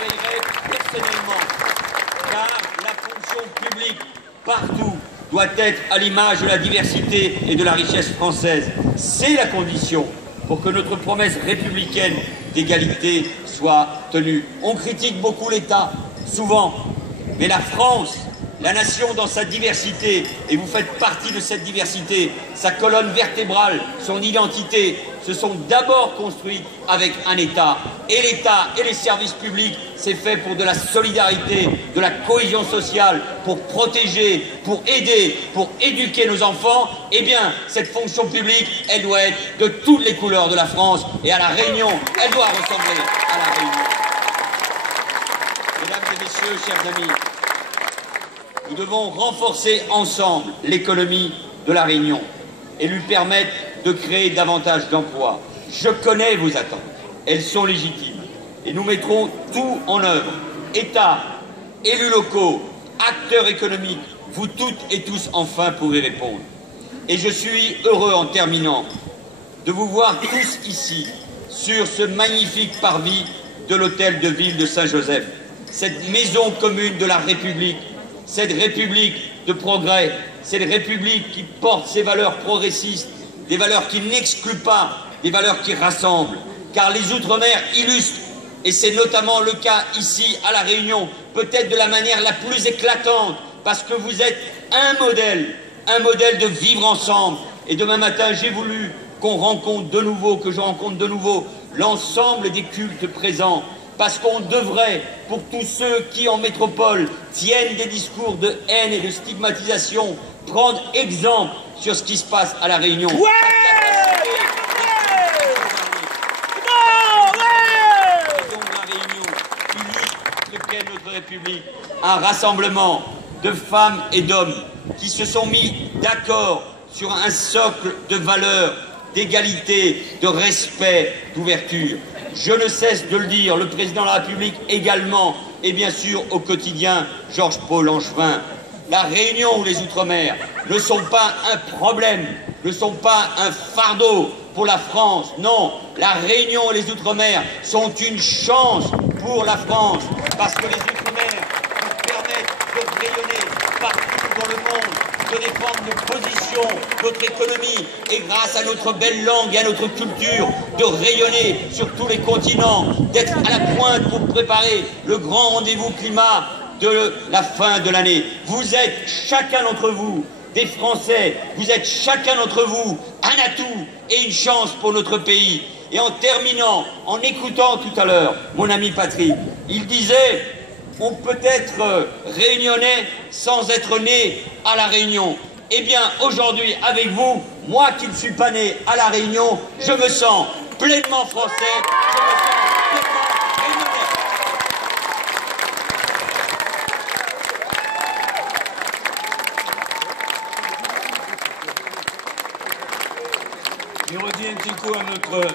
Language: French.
veillerai personnellement, car la fonction publique, partout, doit être à l'image de la diversité et de la richesse française. C'est la condition pour que notre promesse républicaine d'égalité soit tenue. On critique beaucoup l'État, souvent, mais la France, la nation dans sa diversité, et vous faites partie de cette diversité, sa colonne vertébrale, son identité, se sont d'abord construites avec un État. Et l'État et les services publics, c'est fait pour de la solidarité, de la cohésion sociale, pour protéger, pour aider, pour éduquer nos enfants. Eh bien, cette fonction publique, elle doit être de toutes les couleurs de la France. Et à La Réunion, elle doit ressembler à La Réunion. Mesdames et messieurs, chers amis, nous devons renforcer ensemble l'économie de La Réunion et lui permettre de créer davantage d'emplois. Je connais vos attentes, elles sont légitimes et nous mettrons tout en œuvre. État, élus locaux, acteurs économiques, vous toutes et tous enfin pour y répondre. Et je suis heureux en terminant de vous voir tous ici sur ce magnifique parvis de l'hôtel de ville de Saint-Joseph, cette maison commune de la République, cette République de progrès, cette République qui porte ses valeurs progressistes, des valeurs qui n'excluent pas, des valeurs qui rassemblent. Car les Outre-mer illustrent, et c'est notamment le cas ici à La Réunion, peut-être de la manière la plus éclatante, parce que vous êtes un modèle de vivre ensemble. Et demain matin, j'ai voulu qu'on rencontre de nouveau, que je rencontre de nouveau l'ensemble des cultes présents, parce qu'on devrait, pour tous ceux qui en métropole tiennent des discours de haine et de stigmatisation, prendre exemple sur ce qui se passe à La Réunion. Ouais, La Réunion, unique ce qu'est notre République, un rassemblement de femmes et d'hommes qui se sont mis d'accord sur un socle de valeurs, d'égalité, de respect, d'ouverture. Je ne cesse de le dire, le président de la République également, et bien sûr au quotidien, Georges-Paul Langevin. La Réunion ou les Outre-mer ne sont pas un problème, ne sont pas un fardeau pour la France. Non, la Réunion et les Outre-mer sont une chance pour la France, parce que les Outre-mer nous permettent de rayonner partout dans le monde, de défendre nos positions, notre économie, et grâce à notre belle langue et à notre culture, de rayonner sur tous les continents, d'être à la pointe pour préparer le grand rendez-vous climat de la fin de l'année. Vous êtes chacun d'entre vous des Français, vous êtes chacun d'entre vous un atout et une chance pour notre pays. Et en terminant, en écoutant tout à l'heure mon ami Patrick, il disait: on peut être réunionnais sans être né à La Réunion. Eh bien, aujourd'hui, avec vous, moi qui ne suis pas né à La Réunion, je me sens pleinement français, je me sens pleinement réunionnais. Je redis un petit coup à notre